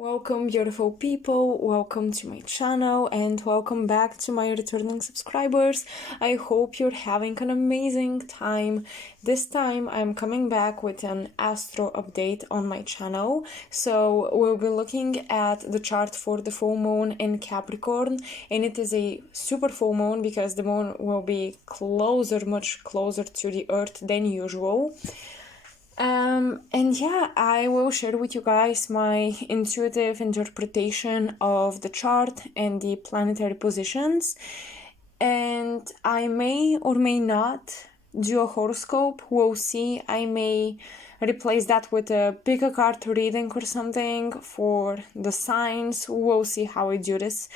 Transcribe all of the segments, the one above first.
Welcome, beautiful people, welcome to my channel and welcome back to my returning subscribers. I hope you're having an amazing time. This time I'm coming back with an astro update on my channel. So we'll be looking at the chart for the full moon in Capricorn, and it is a super full moon because the moon will be much closer to the earth than usual. And yeah, I will share with you guys my intuitive interpretation of the chart and the planetary positions. And I may or may not do a horoscope. We'll see. I may replace that with a pick a card reading or something for the signs. We'll see how I do this.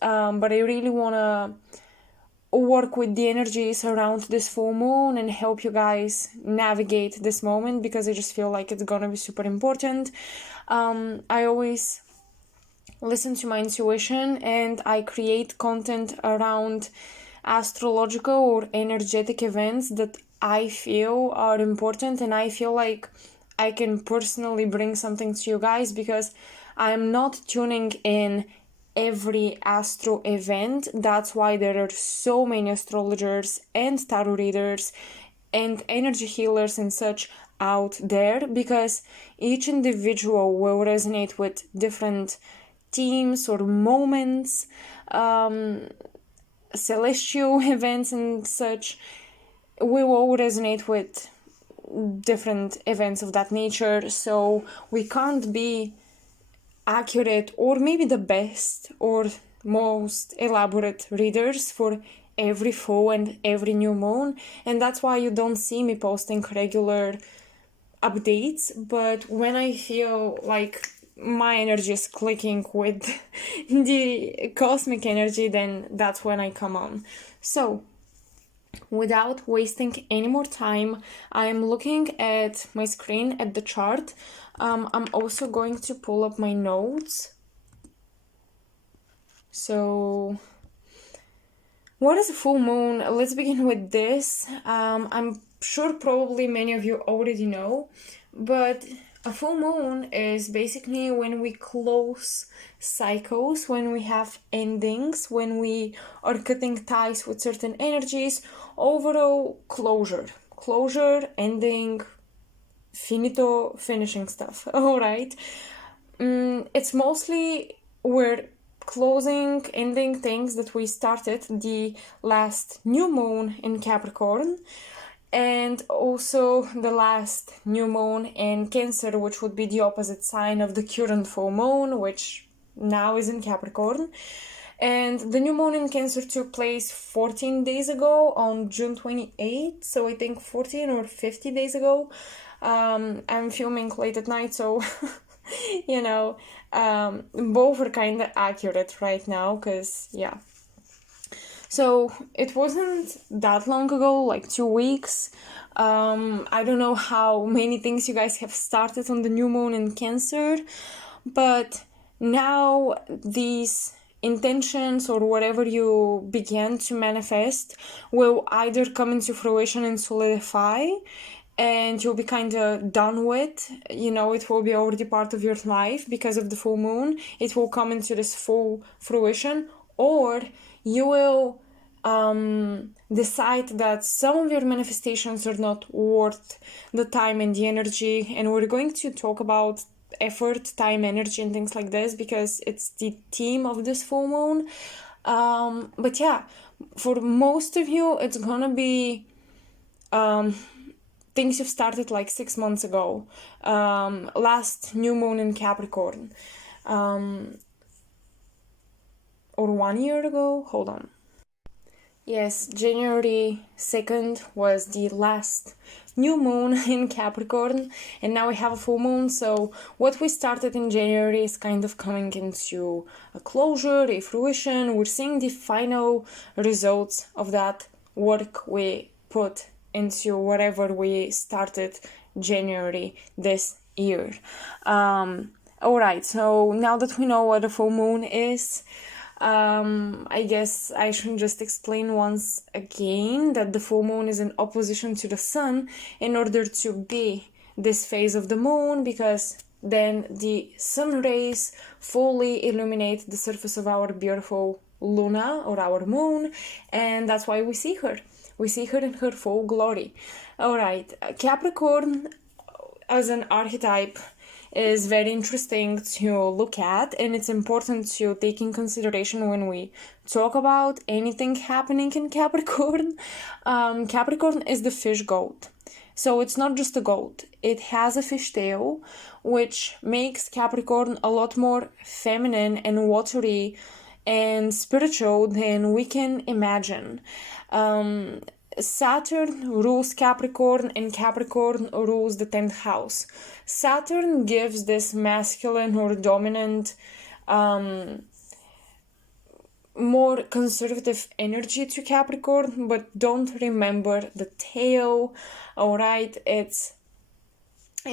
But I really want to work with the energies around this full moon and help you guys navigate this moment because I just feel like it's gonna be super important. I always listen to my intuition and I create content around astrological or energetic events that I feel are important, and I feel like I can personally bring something to you guys because I'm not tuning in every astro event. That's why there are so many astrologers and tarot readers and energy healers and such out there, because each individual will resonate with different themes or moments, celestial events and such. We will resonate with different events of that nature, so we can't be accurate or maybe the best or most elaborate readers for every full and every new moon, and that's why you don't see me posting regular updates. But when I feel like my energy is clicking with the cosmic energy, then that's when I come on. So without wasting any more time, I'm looking at my screen at the chart. I'm also going to pull up my notes. So, what is a full moon? Let's begin with this. I'm sure probably many of you already know, but a full moon is basically when we close cycles, when we have endings, when we are cutting ties with certain energies. Overall closure, ending, finito, finishing stuff. All right. It's mostly we're closing, ending things that we started the last new moon in Capricorn, and also the last new moon in Cancer, which would be the opposite sign of the current full moon, which now is in Capricorn. And the new moon in Cancer took place 14 days ago on June 28th, so I think 14 or 50 days ago. I'm filming late at night, so both are kind of accurate right now, because yeah. So it wasn't that long ago, like 2 weeks. I don't know how many things you guys have started on the new moon in Cancer, but now these intentions or whatever you began to manifest will either come into fruition and solidify, and you'll be kind of done with, it will be already part of your life because of the full moon. It will come into this full fruition, or you will decide that some of your manifestations are not worth the time and the energy. And we're going to talk about effort, time, energy, and things like this because it's the theme of this full moon. But yeah, for most of you, it's gonna be things you've started like 6 months ago, last new moon in Capricorn, or 1 year ago. Hold on. Yes, January 2nd was the last new moon in Capricorn, and now we have a full moon. So what we started in January is kind of coming into a closure, a fruition. We're seeing the final results of that work we put into whatever we started January this year. Alright, so now that we know what a full moon is, I guess I should just explain once again that the full moon is in opposition to the sun in order to be this phase of the moon, because then the sun rays fully illuminate the surface of our beautiful Luna or our moon, and that's why we see her. We see her in her full glory. All right, Capricorn as an archetype is very interesting to look at, and it's important to take in consideration when we talk about anything happening in Capricorn. Capricorn is the fish goat. So it's not just a goat, it has a fish tail, which makes Capricorn a lot more feminine and watery and spiritual than we can imagine. Saturn rules Capricorn, and Capricorn rules the 10th house. Saturn gives this masculine or dominant, more conservative energy to Capricorn, but don't remember the tail. All right, it's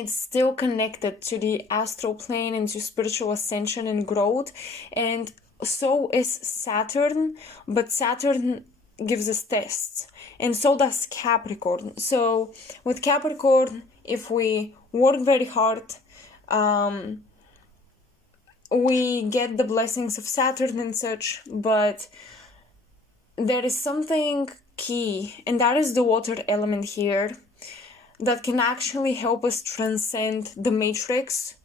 still connected to the astral plane and to spiritual ascension and growth, and so is Saturn, but Saturn gives us tests, and so does Capricorn. So with Capricorn, if we work very hard, we get the blessings of Saturn and such, but there is something key, and that is the water element here, that can actually help us transcend the matrix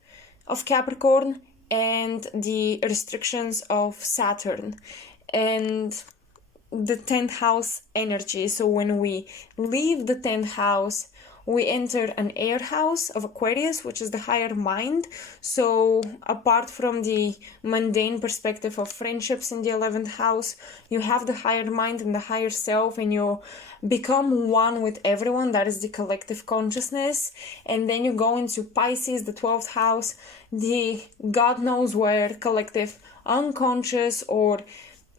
of Capricorn and the restrictions of Saturn and the 10th house energy. So when we leave the 10th house, we enter an air house of Aquarius, which is the higher mind. So apart from the mundane perspective of friendships in the 11th house, you have the higher mind and the higher self, and you become one with everyone. That is the collective consciousness. And then you go into Pisces, the 12th house, the God knows where collective unconscious or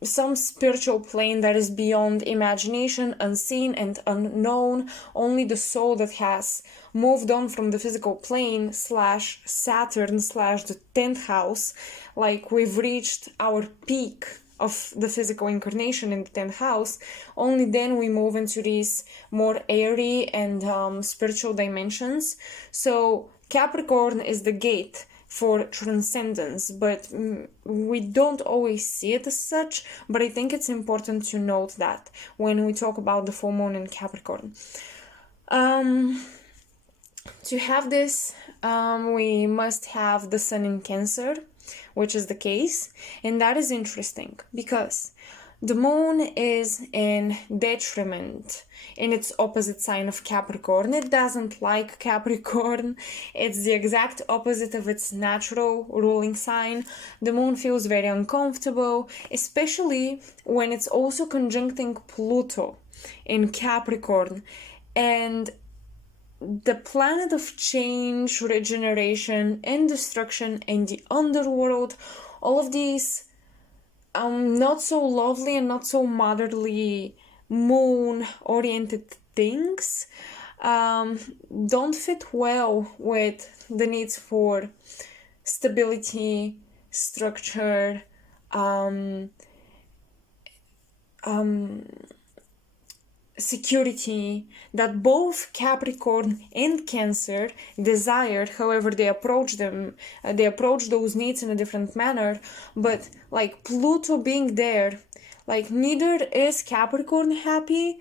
some spiritual plane that is beyond imagination, unseen and unknown. Only the soul that has moved on from the physical plane / Saturn / the 10th house, like we've reached our peak of the physical incarnation in the 10th house, only then we move into these more airy and spiritual dimensions. So Capricorn is the gate for transcendence, but we don't always see it as such. But I think it's important to note that when we talk about the full moon in Capricorn. To have this, we must have the sun in Cancer, which is the case, and that is interesting because the moon is in detriment in its opposite sign of Capricorn. It doesn't like Capricorn. It's the exact opposite of its natural ruling sign. The moon feels very uncomfortable, especially when it's also conjuncting Pluto in Capricorn. And the planet of change, regeneration, and destruction, and the underworld, all of these not so lovely and not so motherly moon-oriented things don't fit well with the needs for stability, structure, security that both Capricorn and Cancer desired. However, they approach those needs in a different manner. But like Pluto being there, like neither is Capricorn happy,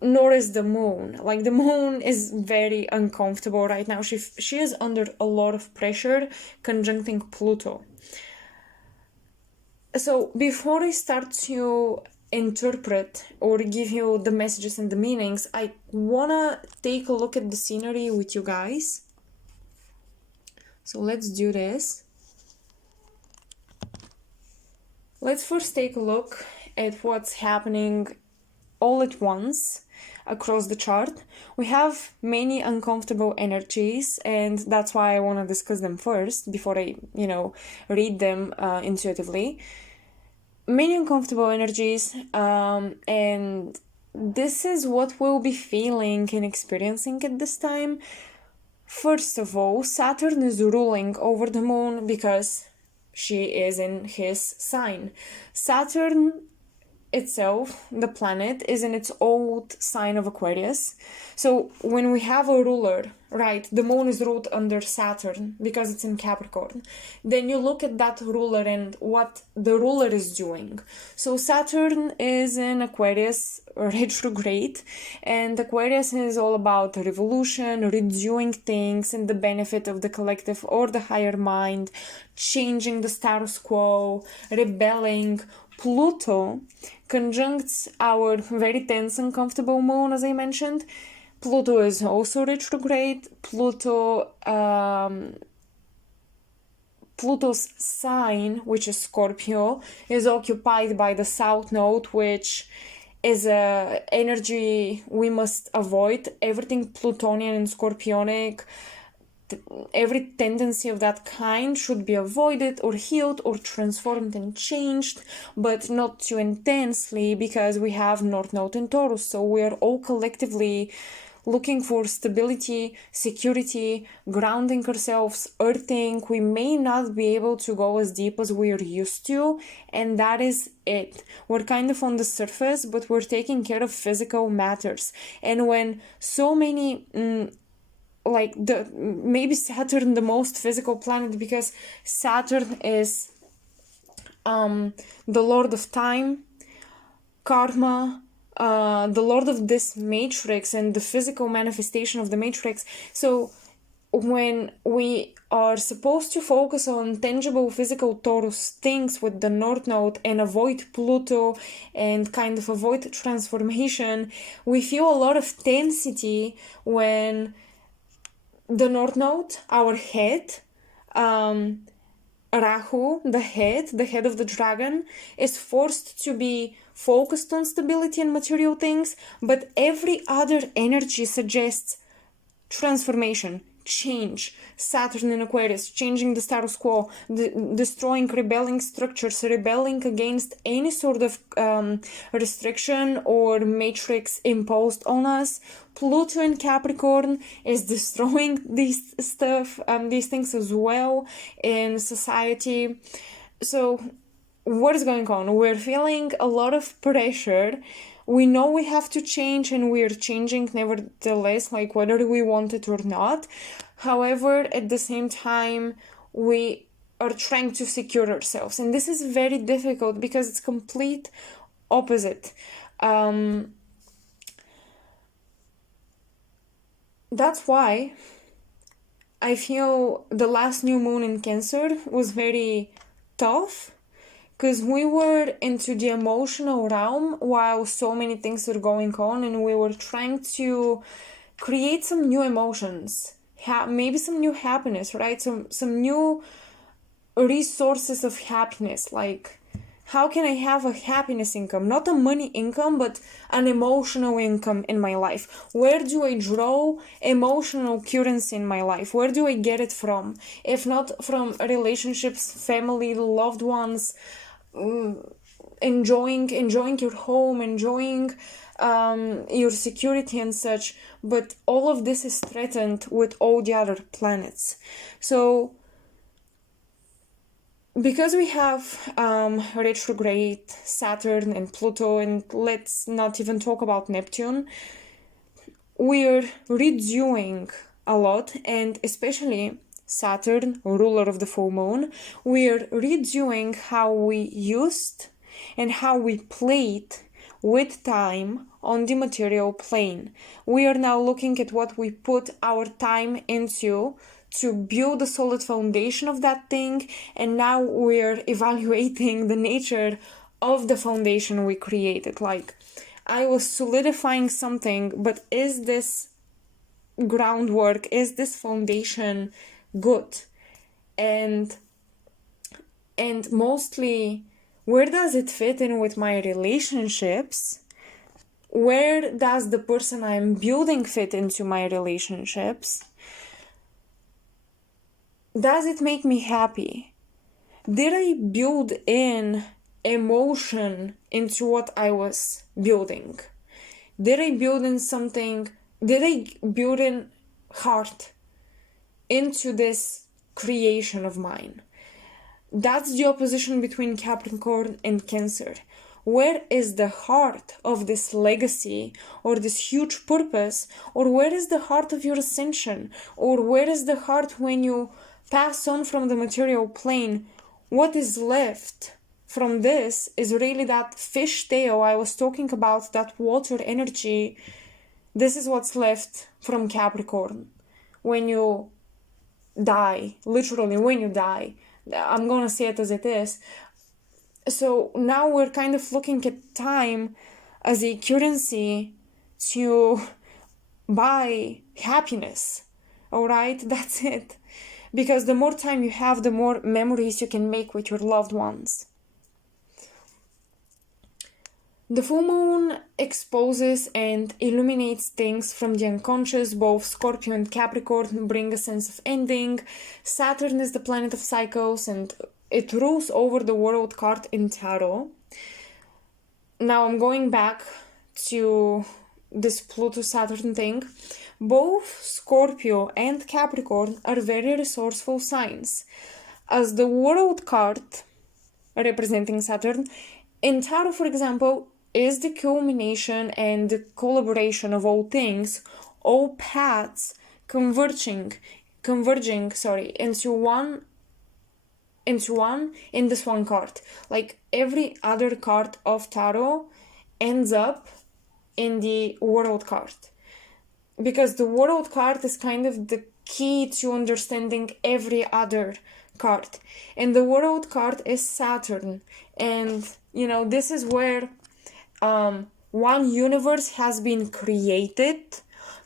nor is the moon. Like the moon is very uncomfortable right now. She is under a lot of pressure conjuncting Pluto. So before I start to interpret or give you the messages and the meanings, I wanna take a look at the scenery with you guys. So let's do this. Let's first take a look at what's happening all at once across the chart. We have many uncomfortable energies, and that's why I want to discuss them first before I, read them intuitively. Many uncomfortable energies, and this is what we'll be feeling and experiencing at this time. First of all, Saturn is ruling over the moon because she is in his sign. Saturn itself, the planet, is in its old sign of Aquarius. So when we have a ruler, right, the moon is ruled under Saturn because it's in Capricorn. Then you look at that ruler and what the ruler is doing. So Saturn is in Aquarius retrograde, and Aquarius is all about revolution, redoing things in the benefit of the collective or the higher mind, changing the status quo, rebelling. Pluto conjuncts our very tense and comfortable moon, as I mentioned. Pluto is also retrograde. Pluto's sign, which is Scorpio, is occupied by the South Node, which is a energy we must avoid. Everything Plutonian and Scorpionic, every tendency of that kind should be avoided or healed or transformed and changed, but not too intensely, because we have North Node in Taurus. So we are all collectively looking for stability, security, grounding ourselves, earthing. We may not be able to go as deep as we are used to, and that is it. We're kind of on the surface, but we're taking care of physical matters. And when so many maybe Saturn the most physical planet, because Saturn is the lord of time, karma, the lord of this matrix and the physical manifestation of the matrix. So when we are supposed to focus on tangible physical Taurus things with the North Node and avoid Pluto and kind of avoid transformation, we feel a lot of tensity when the North Node, our head, Rahu, the head of the dragon, is forced to be focused on stability and material things, but every other energy suggests transformation, change. Saturn in Aquarius, changing the status quo, destroying, rebelling structures, rebelling against any sort of restriction or matrix imposed on us. Pluto in Capricorn is destroying these things as well in society. So what is going on? We're feeling a lot of pressure. We know we have to change, and we are changing nevertheless, like whether we want it or not. However, at the same time, we are trying to secure ourselves. And this is very difficult because it's complete opposite. That's why I feel the last new moon in Cancer was very tough, because we were into the emotional realm while so many things were going on, and we were trying to create some new emotions, maybe some new happiness, right? Some new resources of happiness, like how can I have a happiness income, not a money income, but an emotional income in my life? Where do I draw emotional currency in my life? Where do I get it from? If not from relationships, family, loved ones, enjoying your home, enjoying your security and such, but all of this is threatened with all the other planets. So because we have retrograde Saturn and Pluto, and let's not even talk about Neptune, we're redoing a lot, and especially Saturn, ruler of the full moon, we're redoing how we used and how we played with time on the material plane. We are now looking at what we put our time into to build a solid foundation of that thing, and now we're evaluating the nature of the foundation we created. Like, I was solidifying something, but is this groundwork, is this foundation good? And mostly, where does it fit in with my relationships? Where does the person I'm building fit into my relationships? Does it make me happy? Did I build in emotion into what I was building? Did I build in something? Did I build in heart into this creation of mine? That's the opposition between Capricorn and Cancer. where is the heart of this legacy or this huge purpose, or where is the heart of your ascension, or where is the heart when you pass on from the material plane? What is left from this is really that fish tail I was talking about, that water energy. This is what's left from Capricorn when you die, literally when you die. I'm gonna say it as it is. So now we're kind of looking at time as a currency to buy happiness. All right, that's it. Because the more time you have, the more memories you can make with your loved ones. The full moon exposes and illuminates things from the unconscious. Both Scorpio and Capricorn bring a sense of ending. Saturn is the planet of cycles and it rules over the world card in tarot. Now I'm going back to this Pluto-Saturn thing. Both Scorpio and Capricorn are very resourceful signs. As the world card representing Saturn, in tarot, for example, is the culmination and the collaboration of all things, all paths converging into one in this one card. Like every other card of tarot ends up in the world card, because the world card is kind of the key to understanding every other card, and the world card is Saturn. And this is where one universe has been created,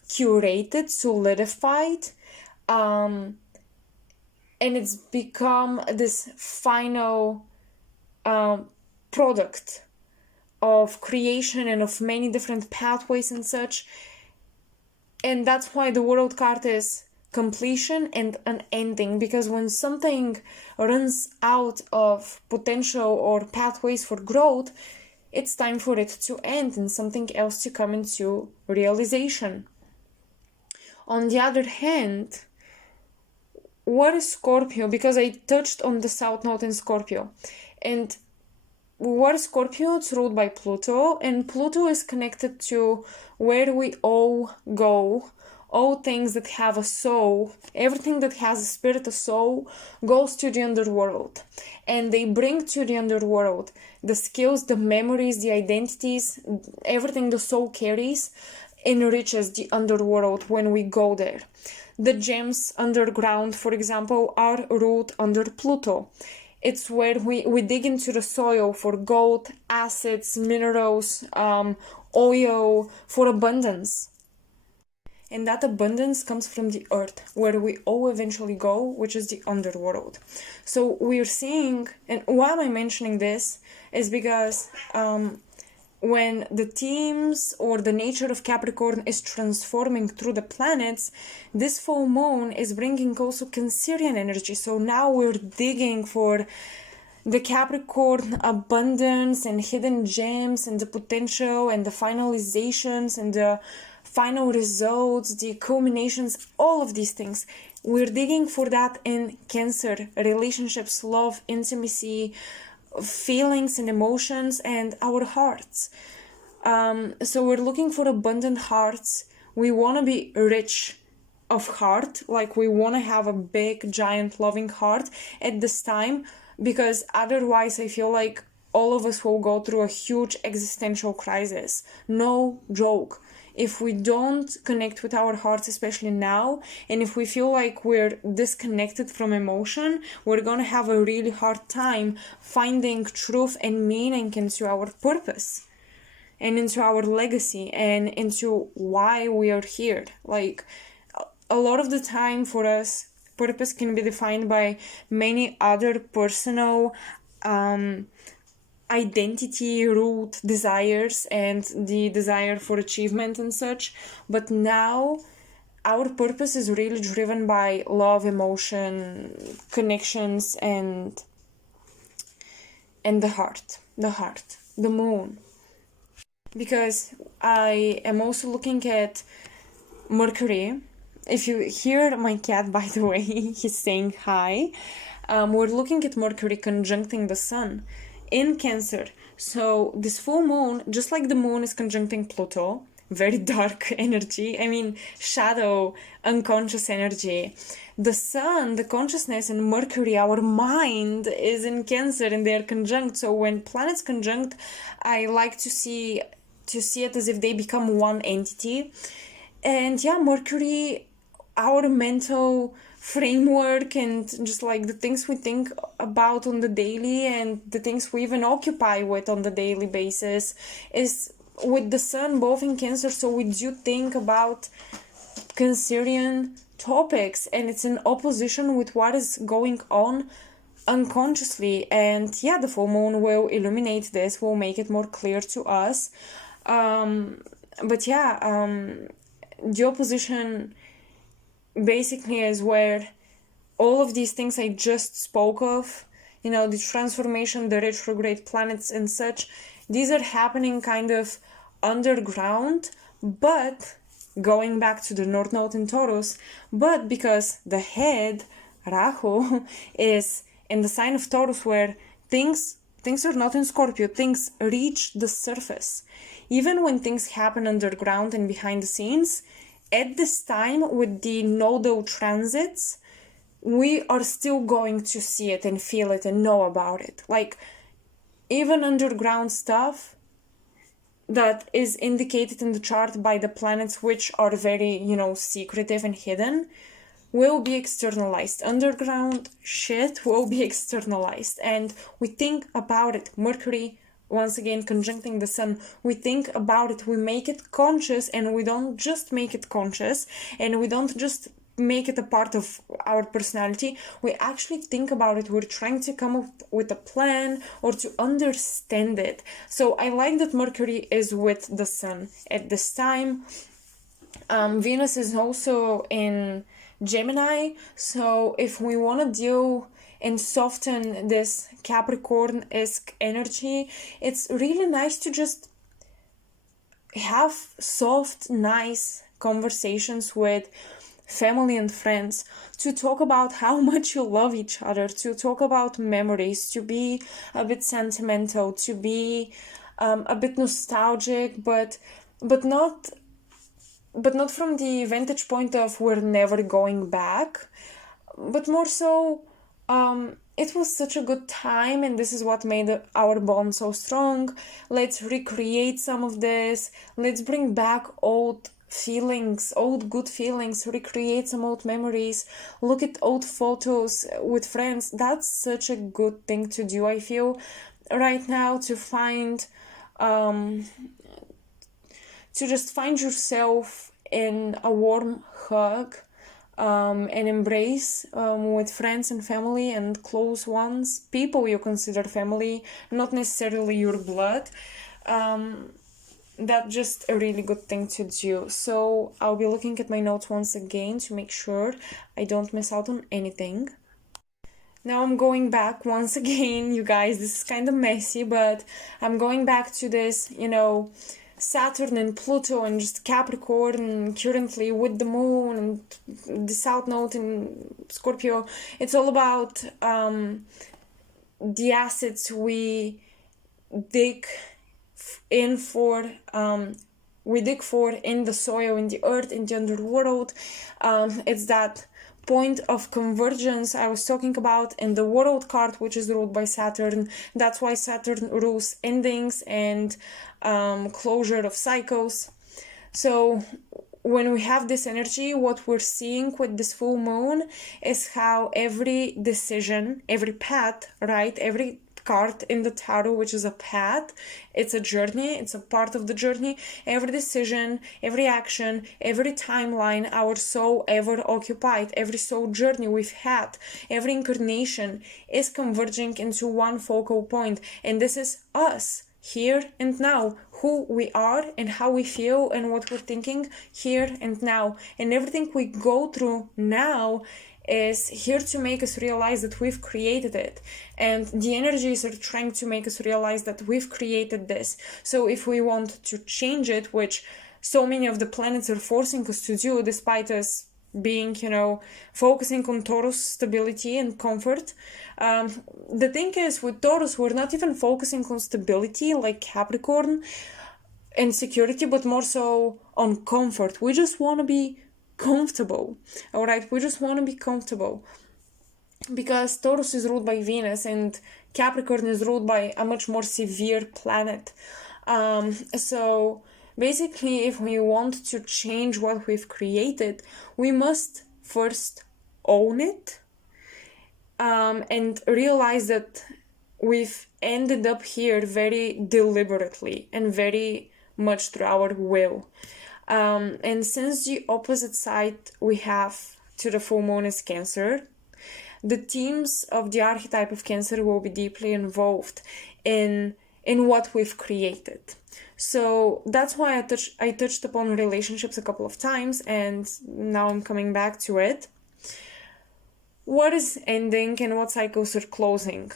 curated, solidified, and it's become this final product of creation and of many different pathways and such. And that's why the world card is completion and an ending, because when something runs out of potential or pathways for growth, it's time for it to end and something else to come into realization. On the other hand, what is Scorpio? Because I touched on the South Node in Scorpio. And what is Scorpio? It's ruled by Pluto, and Pluto is connected to where we all go. All things that have a soul, everything that has a spirit, a soul, goes to the underworld. And they bring to the underworld the skills, the memories, the identities, everything the soul carries enriches the underworld when we go there. The gems underground, for example, are ruled under Pluto. It's where we dig into the soil for gold, acids, minerals, oil, for abundance. And that abundance comes from the earth, where we all eventually go, which is the underworld. So we're seeing, and why am I mentioning this, is because when the themes or the nature of Capricorn is transforming through the planets, this full moon is bringing also Cancerian energy. So now we're digging for the Capricorn abundance and hidden gems and the potential and the finalizations and the final results, the culminations, all of these things. We're digging for that in Cancer: relationships, love, intimacy, feelings and emotions, and our hearts. So we're looking for abundant hearts. We want to be rich of heart, like we want to have a big, giant, loving heart at this time, because otherwise I feel like all of us will go through a huge existential crisis. No joke. If we don't connect with our hearts, especially now, and if we feel like we're disconnected from emotion, we're gonna have a really hard time finding truth and meaning into our purpose and into our legacy and into why we are here. Like, a lot of the time for us, purpose can be defined by many other personal identity root desires and the desire for achievement and such, but now our purpose is really driven by love, emotion, connections, and the heart, the moon. Because I am also looking at Mercury. If you hear my cat, by the way, he's saying hi. We're looking at Mercury conjuncting the sun. in Cancer. So this full moon, just like the moon is conjuncting Pluto, very dark energy, I mean shadow, unconscious energy. The sun, the consciousness, and Mercury, our mind, is in Cancer and they're conjunct. So when planets conjunct, I like to see it as if they become one entity. And yeah, Mercury, our mental framework and just like the things we think about on the daily and the things we even occupy with on the daily basis is with the sun both in Cancer. So we do think about Cancerian topics, and it's in opposition with what is going on unconsciously. And yeah, the full moon will illuminate this, will make it more clear to us. But yeah, the opposition basically is where all of these things I just spoke of, you know, the transformation, the retrograde planets and such, these are happening kind of underground, but going back to the North Node in Taurus, but because the head, Rahu, is in the sign of Taurus where things are not in Scorpio, things reach the surface. Even when things happen underground and behind the scenes, at this time with the nodal transits, we are still going to see it and feel it and know about it. Like, even underground stuff that is indicated in the chart by the planets, which are very, you know, secretive and hidden, will be externalized. Underground shit will be externalized. And we think about it. Mercury, once again, conjuncting the sun, we think about it, we make it conscious, and we don't just make it conscious, and we don't just make it a part of our personality, we actually think about it, we're trying to come up with a plan or to understand it. So I like that Mercury is with the sun at this time. Venus is also in Gemini, so if we want to deal and soften this Capricorn-esque energy, it's really nice to just have soft, nice conversations with family and friends, to talk about how much you love each other, to talk about memories, to be a bit sentimental, to be a bit nostalgic, but not from the vantage point of we're never going back, but more so it was such a good time and this is what made our bond so strong. Let's recreate some of this. Let's bring back old feelings, old good feelings, recreate some old memories, look at old photos with friends. That's such a good thing to do, I feel, right now, to find to just find yourself in a warm hug and embrace with friends and family and close ones, people you consider family, not necessarily your blood. That's just a really good thing to do. So I'll be looking at my notes once again to make sure I don't miss out on anything. Now I'm going back once again, you guys, this is kind of messy, but I'm going back to this, you know, Saturn and Pluto and just Capricorn currently with the moon and the South Node in Scorpio. It's all about the assets we dig in for, we dig for in the soil, in the earth, in the underworld. It's that point of convergence I was talking about in the world card, which is ruled by Saturn. That's why Saturn rules endings and closure of cycles. So when we have this energy, what we're seeing with this full moon is how every decision, every path, right, every card in the tarot, which is a path, it's a journey, it's a part of the journey. Every decision, every action, every timeline our soul ever occupied, every soul journey we've had, every incarnation is converging into one focal point, and this is us here and now, who we are and how we feel and what we're thinking here and now. And everything we go through now is here to make us realize that we've created it, and the energies are trying to make us realize that we've created this. So if we want to change it, which so many of the planets are forcing us to do, despite us being, focusing on Taurus stability and comfort. The thing is, with Taurus, we're not even focusing on stability like Capricorn and security, but more so on comfort. We just want to be comfortable, all right? We just want to be comfortable, because Taurus is ruled by Venus and Capricorn is ruled by a much more severe planet. So basically, if we want to change what we've created, we must first own it, and realize that we've ended up here very deliberately and very much through our will. And since the opposite side we have to the full moon is Cancer, the themes of the archetype of Cancer will be deeply involved in what we've created. So that's why I touched upon relationships a couple of times, and now I'm coming back to it. What is ending and what cycles are closing?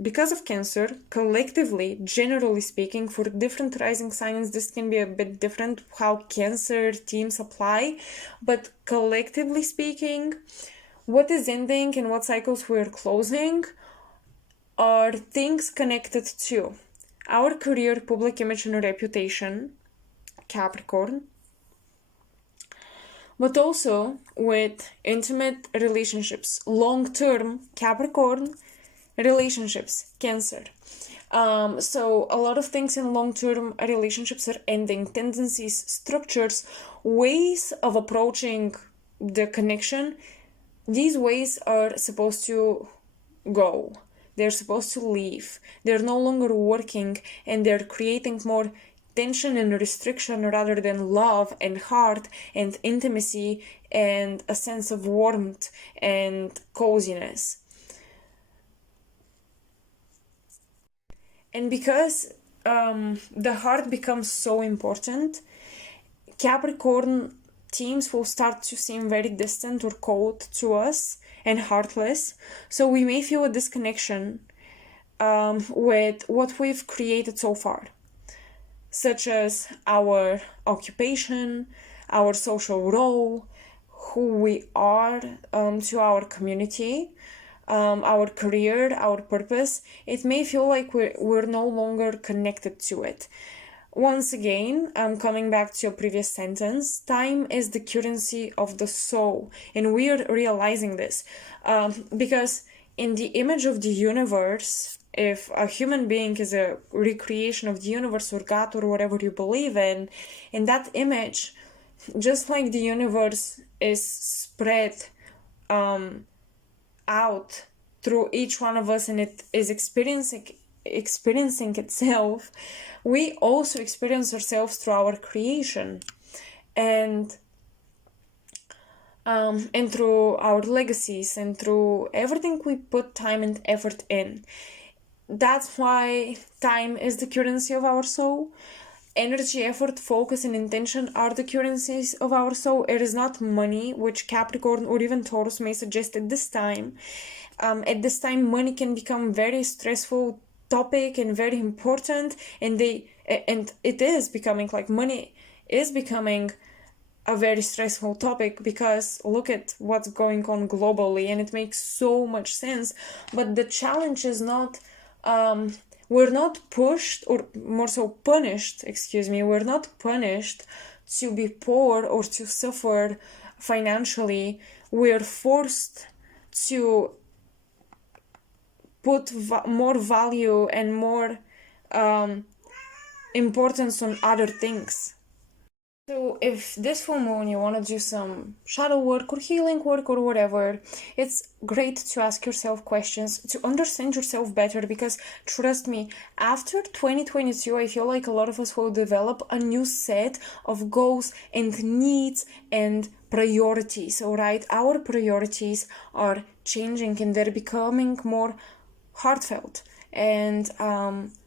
Because of Cancer, collectively, generally speaking, for different rising signs, this can be a bit different how Cancer themes apply, but collectively speaking, what is ending and what cycles we're closing are things connected to our career, public image, and reputation, Capricorn, but also with intimate relationships, long-term Capricorn relationships, Cancer. So a lot of things in long-term relationships are ending, tendencies, structures, ways of approaching the connection. These ways are supposed to go. They're supposed to leave. They're no longer working, and they're creating more tension and restriction rather than love and heart and intimacy and a sense of warmth and coziness. And because the heart becomes so important, Capricorn themes will start to seem very distant or cold to us and heartless. So we may feel a disconnection with what we've created so far, such as our occupation, our social role, who we are to our community, our career, our purpose. It may feel like we're no longer connected to it. Once again, I'm coming back to a previous sentence. Time is the currency of the soul, and we're realizing this because in the image of the universe, if a human being is a recreation of the universe or God or whatever you believe in that image, just like the universe is spread out through each one of us and it is experiencing itself, we also experience ourselves through our creation and through our legacies and through everything we put time and effort in. That's why time is the currency of our soul. Energy, effort, focus, and intention are the currencies of our soul. It is not money, which Capricorn or even Taurus may suggest at this time. At this time, money can become very stressful topic and very important, and it is becoming like money is becoming a very stressful topic because look at what's going on globally, and it makes so much sense. But the challenge is not we're not pushed, or more so punished, we're not punished to be poor or to suffer financially. We're forced to put more value and more importance on other things. So if this full moon you want to do some shadow work or healing work or whatever, it's great to ask yourself questions, to understand yourself better, because trust me, after 2022, I feel like a lot of us will develop a new set of goals and needs and priorities, all right? Our priorities are changing and they're becoming more heartfelt and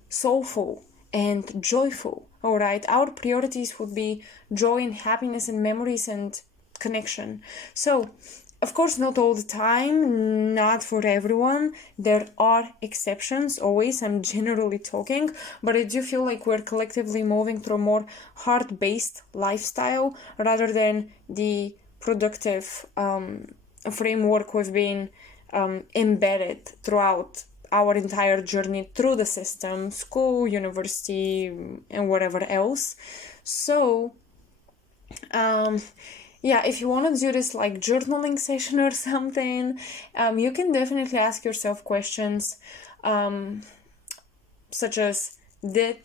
soulful and joyful. All right, our priorities would be joy and happiness and memories and connection. So, of course, not all the time, not for everyone. There are exceptions, always. I'm generally talking, but I do feel like we're collectively moving through a more heart-based lifestyle rather than the productive framework we've been embedded throughout our entire journey through the system, school, university, and whatever else. So yeah, if you want to do this like journaling session or something, you can definitely ask yourself questions such as, did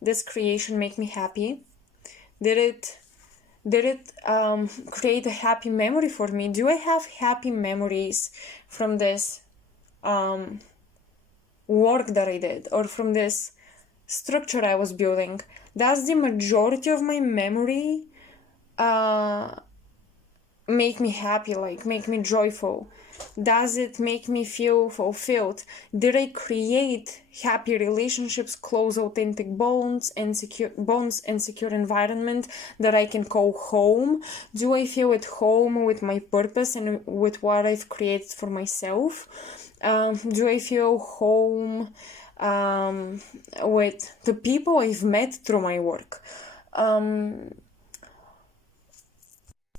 this creation make me happy? Did it create a happy memory for me? Do I have happy memories from this work that I did, or from this structure I was building? Does the majority of my memory make me happy, like make me joyful? Does it make me feel fulfilled? Did I create happy relationships, close authentic bonds, and secure environment that I can call home? Do I feel at home with my purpose and with what I've created for myself? Do I feel home with the people I've met through my work?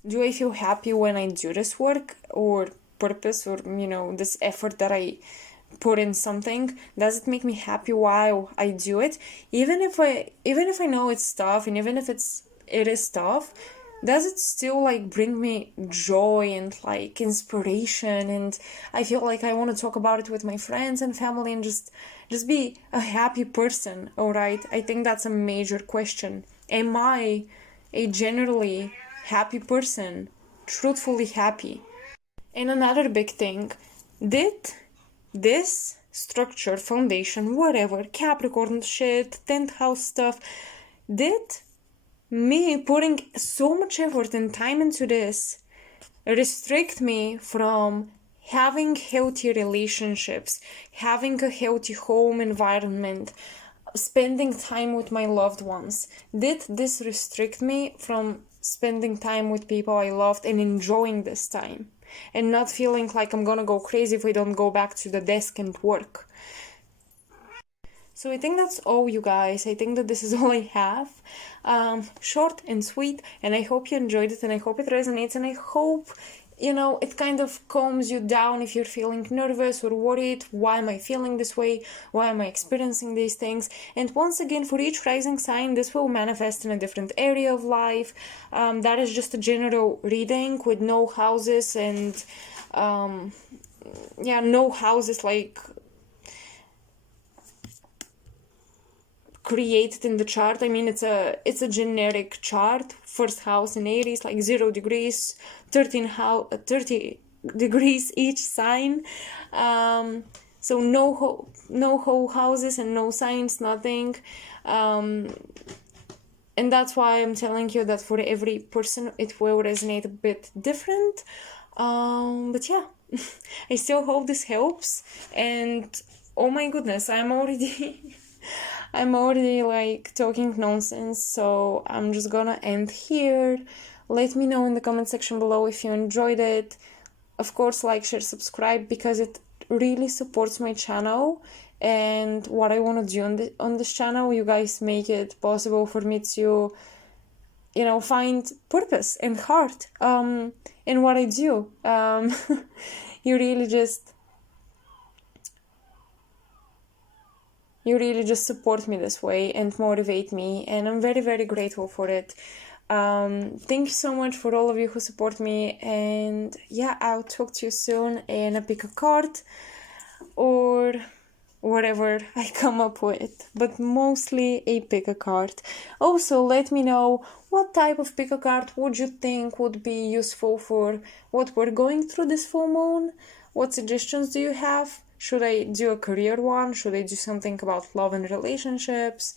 Do I feel happy when I do this work or purpose, or this effort that I put in something? Does it make me happy while I do it? Even if I know it's tough, and even if it is tough, does it still like bring me joy and like inspiration, and I feel like I want to talk about it with my friends and family and just be a happy person? All right, I think that's a major question. Am I a generally happy person, truthfully happy? And another big thing, did this structure, foundation, whatever, Capricorn shit, 10th house stuff, did me putting so much effort and time into this restrict me from having healthy relationships, having a healthy home environment, spending time with my loved ones? Did this restrict me from spending time with people I loved and enjoying this time, and not feeling like I'm gonna go crazy if I don't go back to the desk and work? So I think that's all, you guys. I think that this is all I have. Short and sweet, and I hope you enjoyed it, and I hope it resonates, and I hope it kind of calms you down if you're feeling nervous or worried. Why am I feeling this way? Why am I experiencing these things? And once again, for each rising sign, this will manifest in a different area of life. That is just a general reading with no houses and no houses like created in the chart. I mean, it's a generic chart. First house in Aries, like 0 degrees, 30 degrees each sign. So no whole houses and no signs, nothing. And that's why I'm telling you that for every person it will resonate a bit different. But yeah, I still hope this helps. And oh my goodness, I'm already like talking nonsense, so I'm just gonna end here. Let me know in the comment section below if you enjoyed it. Of course, like, share, subscribe, because it really supports my channel and what I want to do on this channel. You guys make it possible for me to find purpose and heart in what I do. You really just support me this way and motivate me, and I'm very, very grateful for it. Thank you so much for all of you who support me, and yeah, I'll talk to you soon, and I pick a card or whatever I come up with, but mostly a pick a card. Also, let me know what type of pick a card would you think would be useful for what we're going through this full moon. What suggestions do you have? Should I do a career one? Should I do something about love and relationships?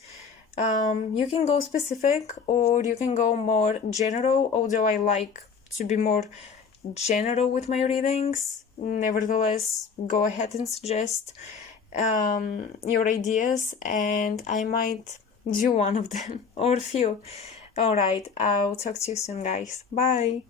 You can go specific or you can go more general, although I like to be more general with my readings. Nevertheless, go ahead and suggest your ideas, and I might do one of them or a few. Alright, I'll talk to you soon, guys. Bye!